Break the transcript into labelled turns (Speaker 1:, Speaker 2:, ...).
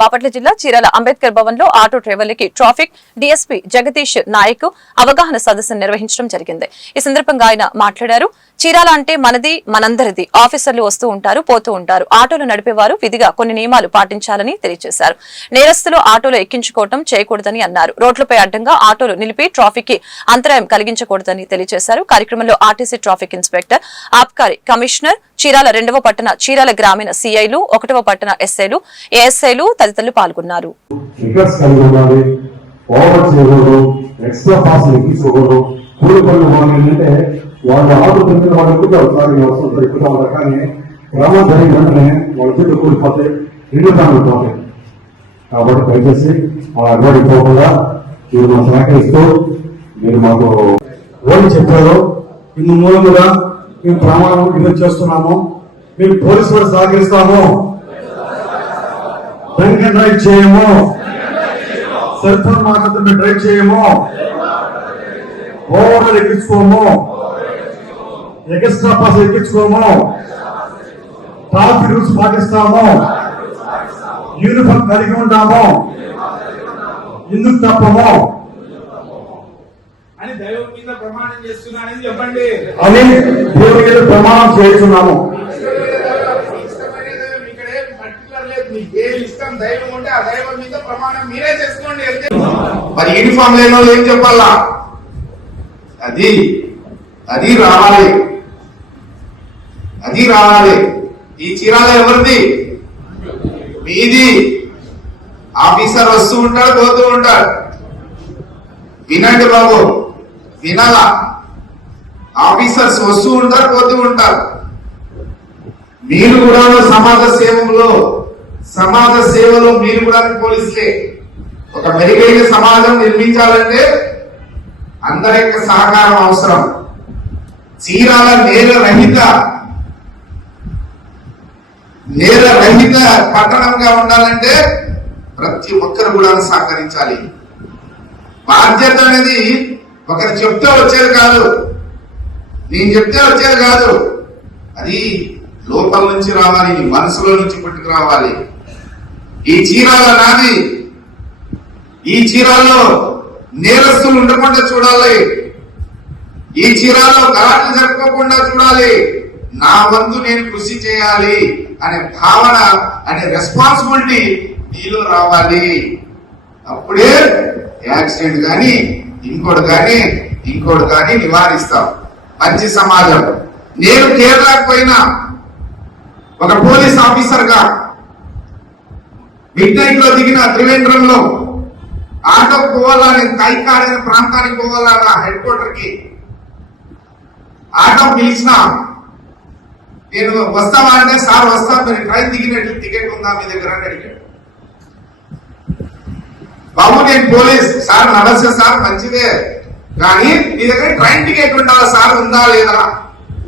Speaker 1: బాపట్ల జిల్లా చీరాల అంబేద్కర్ భవన్లో ఆటో డ్రైవర్లకి ట్రాఫిక్ డీఎస్పీ జగదీష్ నాయక్ అవగాహన సదస్సును నిర్వహించడం జరిగింది. ఈ సందర్భంగా ఆయన మాట్లాడారు. చీరాల అంటే మనది మనందరిది. ఆఫీసర్లు వస్తూ ఉంటారు పోతూ ఉంటారు. ఆటోలు నడిపేవారు విధిగా కొన్ని నియమాలు పాటించాలని తెలియజేశారు. నేరస్తులు ఆటోలు ఎక్కించుకోవటం చేయకూడదని అన్నారు. రోడ్లపై అడ్డంగా ఆటోలు నిలిపి ట్రాఫిక్కి అంతరాయం కలిగించకూడదని తెలియజేశారు. కార్యక్రమంలో ఆర్టీసీ ట్రాఫిక్ ఇన్స్పెక్టర్ ఆబ్కారీ కమిషనర్ చీరాల రెండవ పట్టణ చీరాల గ్రామీణ సిఐలు ఒకటవ పట్టణ ఎస్ఐలు ఏఎస్ఐలు తదితరులు పాల్గొన్నారు.
Speaker 2: వాళ్ళు వాళ్ళు కానీ క్రమం జరిగిన వెంటనే వాళ్ళ పోతాయి. కాబట్టి దయచేసి ఆ అడ్వాడి పోకుండా మీరు మాకు సహకరిస్తూ మీరు మాకు
Speaker 3: ఓడి చెప్పారు. ఇందు మూలముగా మేము ప్రమాణం ఇది చేస్తున్నాము. మేము పోలీసు వారు సహకరిస్తాము. డ్రింక్ అండ్ డ్రైవ్ చేయము. సెల్ ఫోన్ మాట్లాడుతున్న డ్రైవ్ చేయము. ఓవర్ ఎక్కించుకోము. ఎక్స్ట్రా పాస్ ఎక్కించుకోము. ట్రాఫిక్ రూల్స్ పాటిస్తాము. యూనిఫామ్ కలిగి ఉంటాము. ఎందుకు తప్పము.
Speaker 4: ప్రమాణం చేస్తున్నానని చెప్పండి.
Speaker 3: అని దేవుని మీద ప్రమాణం చేస్తున్నాము.
Speaker 4: మరి యూనిఫామ్ లేని వాళ్ళు ఏం చెప్పాలా? అది అది రావాలి. అది రావాలి. ఈ చీరాల ఎవరిది? మీది. ఆఫీసర్ వస్తూ ఉంటాడు పోతూ ఉంటాడు. వినండి బాబు. వినాల. ఆఫీసర్స్ వస్తూ ఉంటారు పోతూ ఉంటారు. మీరు కూడా సమాజ సేవలో సమాజ సేవలో మీరు కూడా పోలీసులే ఒక మెరుగైన సమాజం నిర్మించాలంటే అందరి యొక్క సహకారం అవసరం. చీరాల నేల రహిత నేల రహిత పట్టణంగా ఉండాలంటే ప్రతి ఒక్కరు కూడా సహకరించాలి. బాధ్యత అనేది ఒకరు చెప్తే వచ్చేది కాదు. నేను చెప్తే వచ్చేది కాదు. అది లోపల నుంచి రావాలి నీ మనసులో నుంచి పుట్టుకు రావాలి. ఈ చీరాల నాది. ఈ చీరాల్లో నేరస్తులు ఉండకుండా చూడాలి. ఈ చీరాల్లో గలాట్లు జరుపుకోకుండా చూడాలి. నా వంతు నేను కృషి చేయాలి అనే భావన అనే రెస్పాన్సిబిలిటీ నీలో రావాలి. అప్పుడే యాక్సిడెంట్ కానీ ఇంకోటి కానీ ఇంకోటి కానీ నివారిస్తాం. మంచి సమాజం. నేను కేరళకు పోయినా ఒక పోలీస్ ఆఫీసర్గా మిడ్ నైట్లో దిగిన త్రివేంద్రంలో ఆటో పోవాలా నేను కైకాడైన ప్రాంతానికి పోవాలా నా హెడ్ క్వార్టర్కి ఆటో పిలిచిన నేను వస్తావా అంటే సార్ వస్తా మీరు ట్రైన్ దిగినట్లు టికెట్ ఉందా మీ దగ్గర? అని అడిగాడు. బాబు నేను పోలీస్ సార్ నమస్తే సార్ మంచిదే. కానీ మీ దగ్గర ట్రైన్ టికెట్ ఉండాలా సార్? ఉందా లేదా?